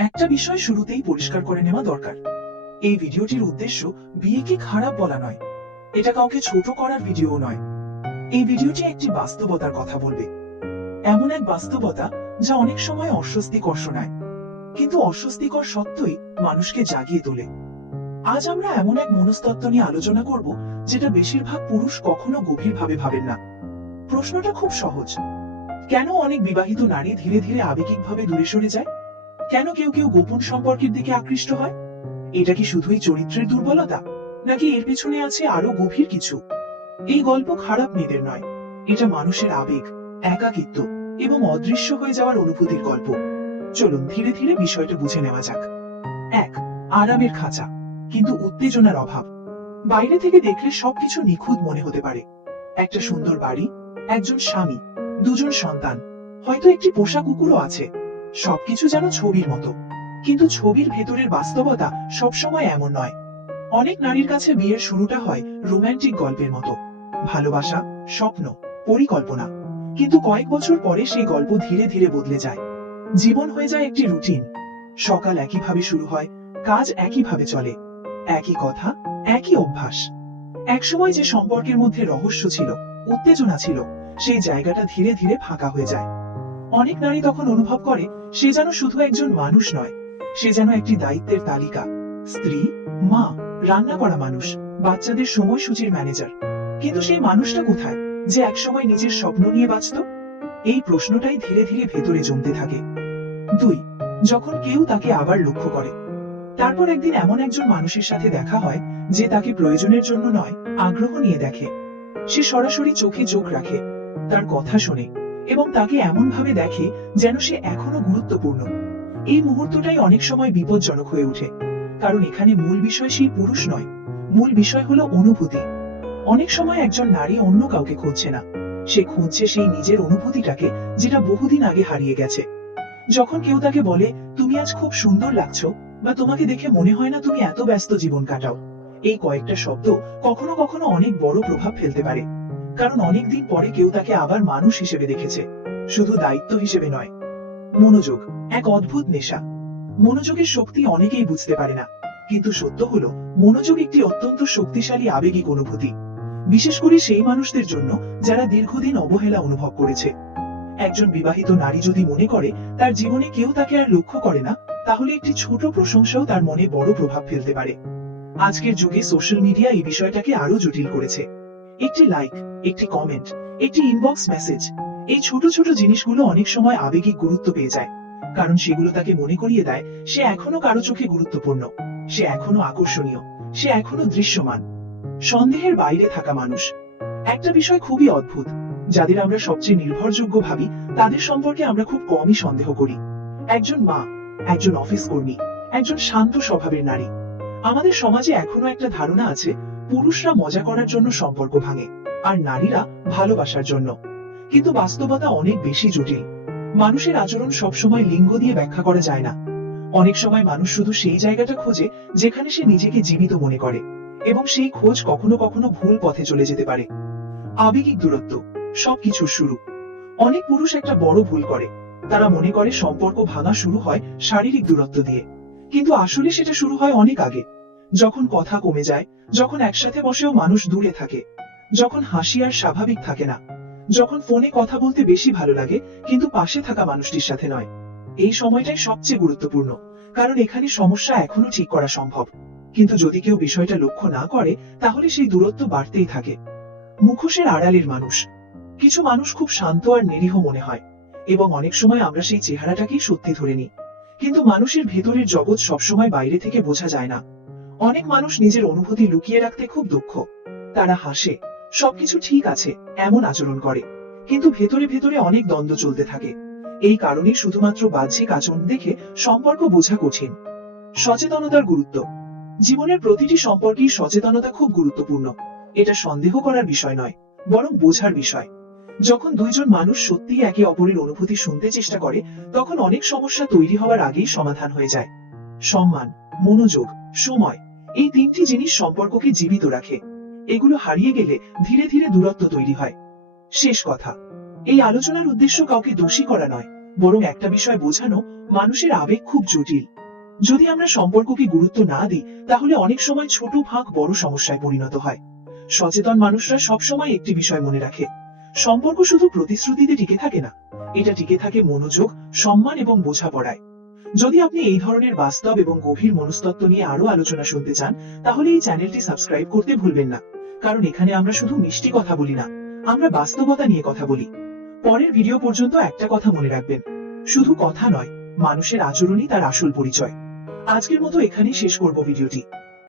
একটা বিষয় শুরুতেই পরিষ্কার করে নেওয়া দরকার। এই ভিডিওটির উদ্দেশ্য বিয়েকে খারাপ বলা নয়, এটা কাউকে ছোট করার ভিডিও নয়। এই ভিডিওটি একটি বাস্তবতার কথা বলবে, এমন এক বাস্তবতা যা অনেক সময় অস্বস্তিকর শোনায়, কিন্তু অস্বস্তিকর সত্যই মানুষকে জাগিয়ে তোলে। আজ আমরা এমন এক মনস্তত্ত্ব নিয়ে আলোচনা করব যেটা বেশিরভাগ পুরুষ কখনো গভীরভাবে ভাবেন না। প্রশ্নটা খুব সহজ, কেন অনেক বিবাহিত নারী ধীরে ধীরে আবেগিকভাবে দূরে সরে যায়? কেন কেউ কেউ গোপন সম্পর্কের দিকে আকৃষ্ট হয়? এটা কি শুধুই চরিত্রের দুর্বলতা, নাকি এর পেছনে আছে আরো গভীর কিছু? এই গল্প খারাপ মেয়েদের নয়, এটা মানুষের আবেগ, একাকিত্ব এবং অদৃশ্য হয়ে যাওয়ার অনুভূতির গল্প। চলুন ধীরে ধীরে বিষয়টা বুঝে নেওয়া যাক। 1. আরামের খাঁচা, কিন্তু উত্তেজনার অভাব। বাইরে থেকে দেখলে সবকিছু নিখুঁত মনে হতে পারে। একটা সুন্দর বাড়ি, একজন স্বামী, দুজন সন্তান, হয়তো একটি পোষা কুকুরও আছে। সবকিছু যেন ছবির মতো, কিন্তু ছবির ভেতরের বাস্তবতা সবসময় এমন নয়। অনেক নারীর কাছে বিয়ের শুরুটা হয় রোমান্টিক গল্পের মতো, ভালোবাসা, স্বপ্ন, পরিকল্পনা। কিন্তু কয়েক বছর পরে সেই গল্প ধীরে ধীরে বদলে যায়। জীবন হয়ে যায় একটি রুটিন। সকাল একইভাবে শুরু হয়, কাজ একইভাবে চলে, একই কথা, একই অভ্যাস। একসময় যে সম্পর্কের মধ্যে রহস্য ছিল, উত্তেজনা ছিল, সেই জায়গাটা ধীরে ধীরে ফাঁকা হয়ে যায়। অনেক নারী তখন অনুভব করে সে যেন শুধু একজন মানুষ নয়, সে যেন একটি দায়িত্বের তালিকা, স্ত্রী, মা, রান্না করা মানুষ, বাচ্চাদের সময়সূচির ম্যানেজার। কিন্তু সেই মানুষটা কোথায়, যে একসময় নিজের স্বপ্ন নিয়ে বাঁচত? এই প্রশ্নটাই ধীরে ধীরে ভেতরে জমতে থাকে। 2. যখন কেউ তাকে আবার লক্ষ্য করে। তারপর একদিন এমন একজন মানুষের সাথে দেখা হয় যে তাকে প্রয়োজনের জন্য নয়, আগ্রহ নিয়ে দেখে। সে সরাসরি চোখে চোখ রাখে, তার কথা শোনে এবং তাকে এমন ভাবে দেখে যেন সে এখনো গুরুত্বপূর্ণ। এই মুহূর্তটাই অনেক সময় বিপজ্জনক হয়ে ওঠে, কারণ এখানে মূল বিষয় সেই পুরুষ নয়, মূল বিষয় হলো অনুভূতি। অনেক সময় একজন নারী অন্য কাউকে খুঁজছে না, সে খুঁজছে সেই নিজের অনুভূতিটাকে, যেটা বহুদিন আগে হারিয়ে গেছে। যখন কেউ তাকে বলে, তুমি আজ খুব সুন্দর লাগছো, বা তোমাকে দেখে মনে হয় না তুমি এত ব্যস্ত জীবন কাটাও, এই কয়েকটা শব্দ কখনো কখনো অনেক বড় প্রভাব ফেলতে পারে। কারণ অনেকদিন পরে কেউ তাকে আবার মানুষ হিসেবে দেখেছে, শুধু দায়িত্ব হিসেবে নয়। মনোযোগ এক অদ্ভুত নেশা। মনোযোগের শক্তি অনেকেই বুঝতে পারে না, কিন্তু সত্য হলো মনোযোগ একটি অত্যন্ত শক্তিশালী আবেগিক অনুভূতি, বিশেষ করে সেই মানুষদের জন্য যারা দীর্ঘদিন অবহেলা অনুভব করেছে। একজন বিবাহিত নারী যদি মনে করে তার জীবনে কেউ তাকে আর লক্ষ্য করে না, তাহলে একটি ছোট প্রশংসাও তার মনে বড় প্রভাব ফেলতে পারে। আজকের যুগে সোশ্যাল মিডিয়া এই বিষয়টাকে আরো জটিল করেছে। একটি লাইক, একটি কমেন্ট, একটি ইনবক্স মেসেজ, এই ছোট ছোট জিনিসগুলো অনেক সময় আবেগিক গুরুত্ব পেয়ে যায়, কারণ সেগুলো তাকে মনে করিয়ে দেয় সে এখনো কারো চোখে গুরুত্বপূর্ণ, সে এখনো আকর্ষণীয়, সে এখনো দৃশ্যমান। সন্দেহের বাইরে থাকা মানুষ একটা বিষয় খুবই অদ্ভুত। যাদের আমরা সবচেয়ে নির্ভরযোগ্য ভাবি, তাদের সম্পর্কে আমরা খুব কমই সন্দেহ করি। একজন মা, একজন অফিস কর্মী, একজন শান্ত স্বভাবের নারী। আমাদের সমাজে এখনো একটা ধারণা আছে পুরুষরা মজা করার জন্য সম্পর্ক ভাঙে, আর নারীরা ভালোবাসার জন্য। কিন্তু বাস্তবতা অনেক বেশি জটিল। মানুষের আচরণ সবসময় লিঙ্গ দিয়ে ব্যাখ্যা করা যায় না। অনেক সময় মানুষ শুধু সেই জায়গাটা খোঁজে যেখানে সে নিজেকে জীবিত মনে করে, এবং সেই খোঁজ কখনো কখনো ভুল পথে চলে যেতে পারে। আবেগিক দূরত্ব সবকিছুর শুরু। অনেক পুরুষ একটা বড় ভুল করে, তারা মনে করে সম্পর্ক ভাঙা শুরু হয় শারীরিক দূরত্ব দিয়ে, কিন্তু আসলে সেটা শুরু হয় অনেক আগে। যখন কথা কমে যায়, যখন একসাথে বসেও মানুষ দূরে থাকে, যখন হাসি আর স্বাভাবিক থাকে না, যখন ফোনে কথা বলতে বেশি ভালো লাগে কিন্তু পাশে থাকা মানুষটির সাথে নয়। এই সময়টাই সবচেয়ে গুরুত্বপূর্ণ, কারণ এখানে সমস্যা এখনো ঠিক করা সম্ভব, কিন্তু যদি কেউ বিষয়টা লক্ষ্য না করে তাহলে সেই দূরত্ব বাড়তেই থাকে। মুখোশের আড়ালের মানুষ কিছু মানুষ খুব শান্ত আর নিরীহ মনে হয়, এবং অনেক সময় আমরা সেই চেহারাটাকেই সত্যি ধরে নিই, কিন্তু মানুষের ভেতরের জগৎ সবসময় বাইরে থেকে বোঝা যায় না। অনেক মানুষ নিজের অনুভূতি লুকিয়ে রাখতে খুব দক্ষ। তারা হাসে, সবকিছু ঠিক আছে এমন আচরণ করে, কিন্তু ভেতরে ভেতরে অনেক দ্বন্দ্ব চলতে থাকে। এই কারণে শুধুমাত্র বাহ্যিক আচরণ দেখে সম্পর্ক বোঝা কঠিন। সচেতনতার গুরুত্ব জীবনের প্রতিটি সম্পর্কেই সচেতনতা খুব গুরুত্বপূর্ণ। এটা সন্দেহ করার বিষয় নয়, বরং বোঝার বিষয়। যখন দুইজন মানুষ সত্যি একে অপরের অনুভূতি শুনতে চেষ্টা করে, তখন অনেক সমস্যা তৈরি হওয়ার আগেই সমাধান হয়ে যায়। সম্মান, মনোযোগ, সময়, এই তিনটি জিনিস সম্পর্ককে জীবিত রাখে। এগুলো হারিয়ে গেলে ধীরে ধীরে দূরত্ব তৈরি হয়। শেষ কথা, এই আলোচনার উদ্দেশ্য কাউকে দোষী করা নয়, বরং একটা বিষয় বোঝানো, মানুষের আবেগ খুব জটিল। যদি আমরা সম্পর্ককে গুরুত্ব না দিই, তাহলে অনেক সময় ছোট ভাগ বড় সমস্যায় পরিণত হয়। সচেতন মানুষরা সবসময় একটি বিষয় মনে রাখে, সম্পর্ক শুধু প্রতিশ্রুতিতে টিকে থাকে না, এটা টিকে থাকে মনোযোগ, সম্মান এবং বোঝাপড়ায়। যদি আপনি এই ধরনের বাস্তব এবং গভীর মনস্তত্ত্ব নিয়ে আরো আলোচনা শুনতে চান, তাহলে এই চ্যানেলটি সাবস্ক্রাইব করতে ভুলবেন না। কারণ এখানে আমরা শুধু মিষ্টি কথা বলি না, আমরা বাস্তবতা নিয়ে কথা বলি। পরের ভিডিও পর্যন্ত একটা কথা মনে রাখবেন, শুধু কথা নয়, মানুষের আচরণই তার আসল পরিচয়। আজকের মতো এখানেই শেষ করব ভিডিওটি।